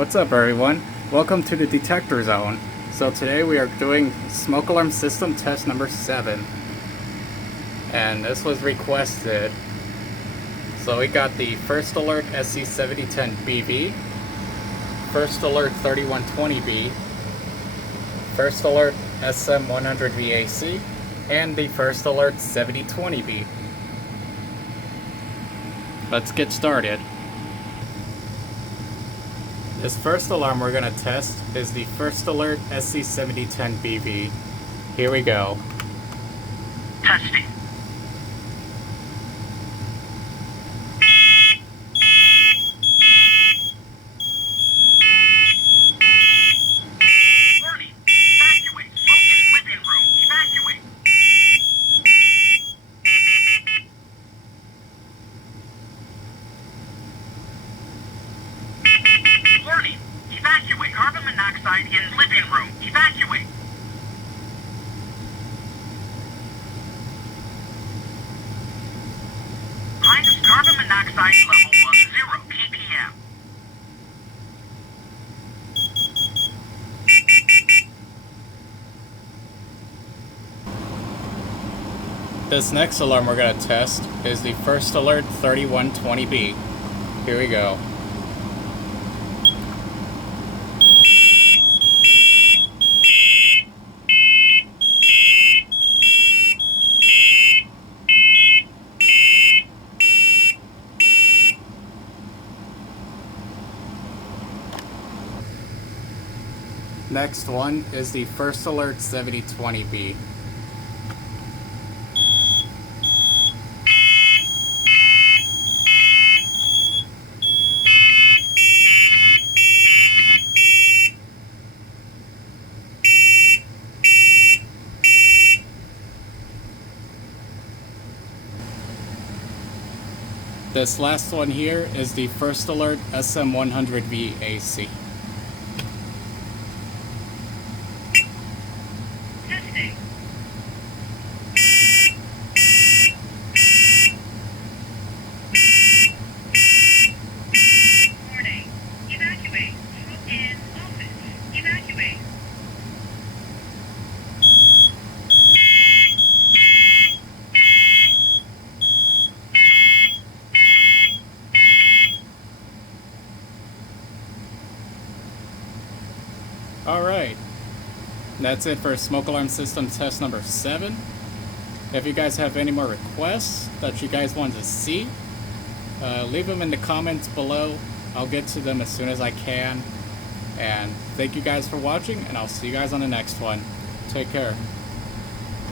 What's up, everyone? Welcome to the Detector Zone. So today we are doing smoke alarm system test number 7. And this was requested. So we got the First Alert SC7010BV, First Alert 3120B, First Alert SM100VAC, and the First Alert 7020B. Let's get started. This first alarm we're going to test is the First Alert SC7010BV. Here we go. Testing. Warning. Evacuate. Smoke in living room. Evacuate. Warning. Evacuate. Carbon monoxide in living room. Evacuate. Highest carbon monoxide level was 0 ppm. This next alarm we're going to test is the First Alert 3120B. Here we go. Next one is the First Alert 7020B. This last one here is the First Alert SM100VAC. Testing. Warning. Evacuate. Smoke in office. Evacuate. Alright, that's it for smoke alarm system test number 7. If you guys have any more requests that you guys want to see, leave them in the comments below. I'll get to them as soon as I can. And thank you guys for watching, and I'll see you guys on the next one. Take care.